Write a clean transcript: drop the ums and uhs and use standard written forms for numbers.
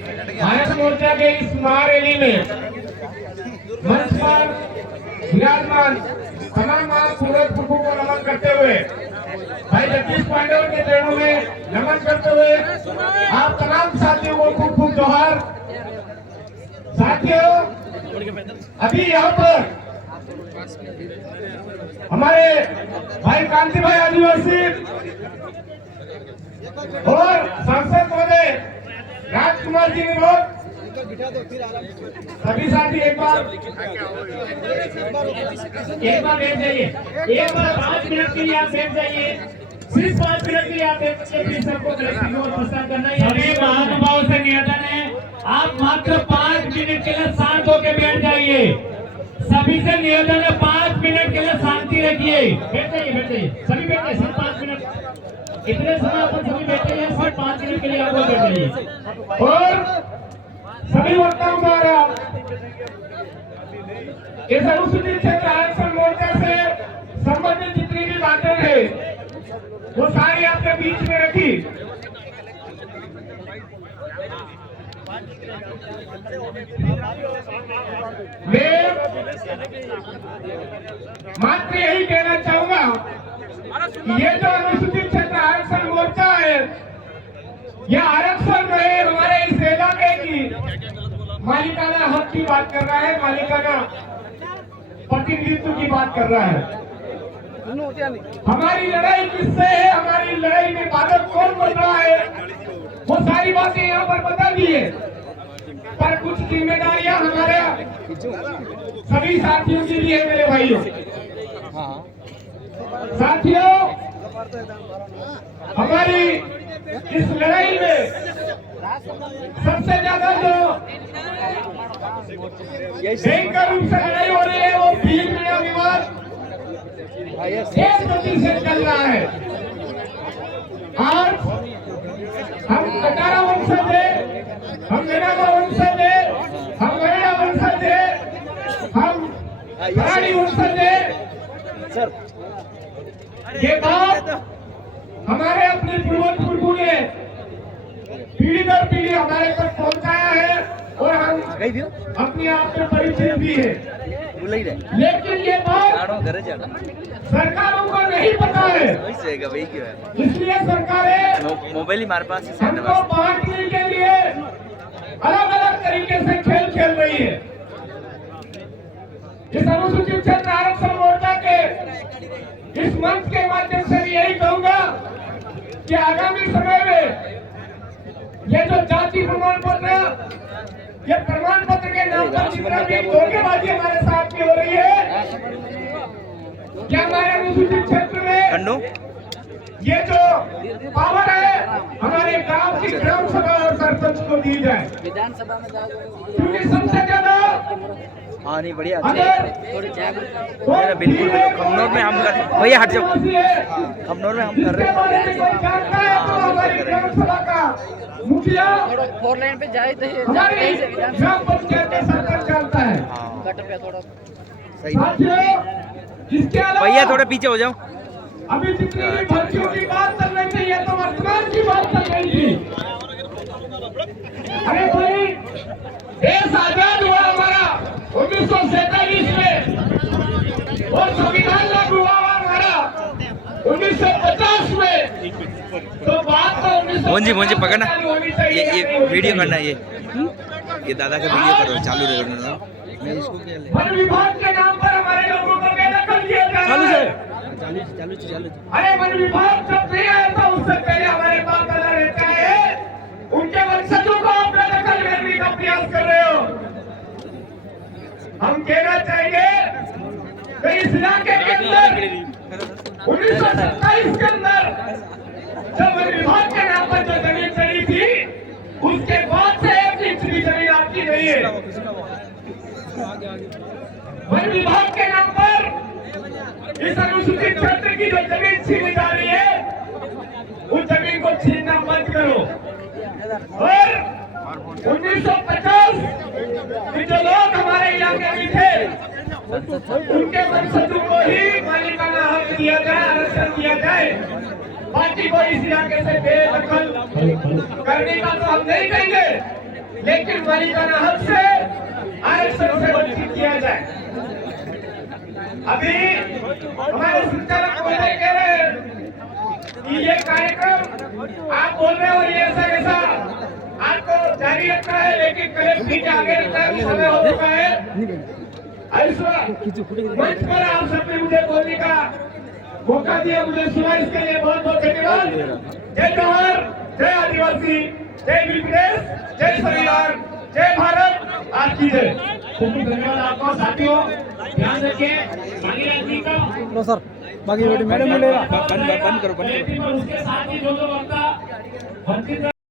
आयत मोर्चा के इस महारैली में मंच पर विराजमान तमाम महापुरुष को नमन करते हुए भाई जगदीश पांडे के चरणों में नमन करते हुए आप तमाम साथियों को खूब खूब जोहार। साथियों, अभी यहाँ पर हमारे भाई कांति भाई आदिवासी और सांसद महोदय राजकुमार जी ने सभी साथी एक बार बैठ जाइए, एक बार 5 मिनट के लिए आप बैठ जाइए, सिर्फ 5 मिनट के लिए आप बैठ सकते, सबको प्रस्थान करना है। सभी महानुभाव से निवेदन है, आप मात्र 5 मिनट के लिए शांत होकर बैठ जाइए। सभी से निवेदन है 5 मिनट के लिए शांति रखिए। बैठ जाइए, सभी बैठ जाइए, सिर्फ 5 मिनट, इतने समय अपन सभी बैठे हैं, सिर्फ 5 मिनट के लिए आपको बैठ जाइए। और सभी वक्ताओं द्वारा इस अनुसूचित क्षेत्र आरक्षण मोर्चा से संबंधित जितनी भी बातें हैं वो सारी आपके बीच में रखी। मैं मात्र यही कहना चाहूंगा कि ये जो अनुसूचित क्षेत्र आरक्षण मोर्चा है, यह आरक्षण में हमारे इस इलाके की मालिकाना हक की बात कर रहा है, मालिकाना प्रतिनिधित्व की बात कर रहा है। हमारी लड़ाई किससे है, हमारी लड़ाई में बाधक कौन बन रहा है, वो सारी बातें यहाँ पर बता दी है। पर कुछ जिम्मेदारियां हमारे सभी साथियों की भी है मेरे भाइयों। साथियों, हमारी इस लड़ाई में सबसे ज्यादा जो भयंकर रूप से लड़ाई हो रही है वो भील मीणा विवाद 1% चल रहा है। आज हम कटारा वंशज है, हम मेनामा वंशज है, हम गैड़ा वंशज है, हम पहाड़ी वंशज है। ये बात हमारे अपने पूर्वज पुरखों ने पीढ़ी दर पीढ़ी हमारे तक पहुंचाया है और हम अपने आप में परिचित भी है। लेकिन ये बात सरकारों को नहीं पता है, इसलिए सरकारें मोबाइल हमारे पास हमको बांटने के लिए अलग अलग तरीके से खेल खेल रही है। इस अनुसूचित क्षेत्र आरक्षण मोर्चा के इस मंच के माध्यम से भी यही कहूंगा कि आगामी समय में ये जो जाति प्रमाण पत्र, ये प्रमाण पत्र के नाम पर जितना भी धोखेबाजी हमारे साथ में हो रही है, क्या हमारे अनुसूचित क्षेत्र में ये जो पावर है हमारे गांव की ग्राम सभा और सरपंच को दी जाए। विधानसभा में क्योंकि सबसे ज्यादा हाँ नहीं बढ़िया बिल्कुल खमनौर में हम कर भैया हट जाओ, खमनौर में हम कर रहे हैं। मुखिया 4 लाइन पे जाए तो ग्राम पंचायत का सरपंच चलता है। कट पे थोड़ा सही भैया, थोड़ा पीछे हो जाओ। अभी जितनी भी भर्तियों की बात चल रही थी, ये तो वर्तमान की बात चल रही थी। अरे भाई, देश आजाद हुआ हमारा 1947 में और संविधान लागू हुआ हमारा 1950 में। तो बात तो मुझे पकड़ना, ये वीडियो करना, ये दादा का वीडियो करो, चालू रहेगा। मैं इसको क्या ले, वन विभाग के नाम पर हमारे लोगों को बेदखल किया जा रहा है। चालू। अरे वन विभाग जब नहीं आया था उससे पहले हमारे बाप दादा रहता है, उनके वंशजों को आप बेदखल करने का प्रयास कर रहे हो। हम कहना चाहेंगे कि इस इलाके के अंदर 1927 के अंदर जब वन विभाग के नाम पर जो जमीन चली थी, उसके बाद से 1 इंच भी जमीन आपकी नहीं है। वन विभाग के नाम पर इस अनुसूचित क्षेत्र की जो जमीन छीनी जा रही है, उस जमीन को छीनना बंद करो। और 1950 के जो लोग हमारे इलाके में थे, उनके वंशजों को ही मालिकाना हक दिया जाए, आरक्षण दिया जाए। बाकी को इस इलाके से बेदखल करने का तो हम नहीं कहेंगे, लेकिन मालिकाना हक से आरक्षण से वंचित किया जाए। अभी हमारे संचालक महोदय कह रहे हैं कि ये कार्यक्रम आप बोल रहे हो ये ऐसा कैसा आपको जारी रखना है, लेकिन कलेक्ट्रेट आगे रखना है, समय हो चुका है। ऐसा मंच पर आप सबने मुझे बोलने का मौका दिया, मुझे सुना, इसके लिए बहुत बहुत धन्यवाद। जय जोहर, जय आदिवासी, जय विप्रदेश, जय संविधान, जय भारत, आज की जय। खूब धन्यवाद आपको साथियों, ध्यान रखिए भागीरथ जी का। लो सर, बाकी मैडम बोलेगा। बंद करो, बंद करो। उसके साथ ही जो वक्ता वंचित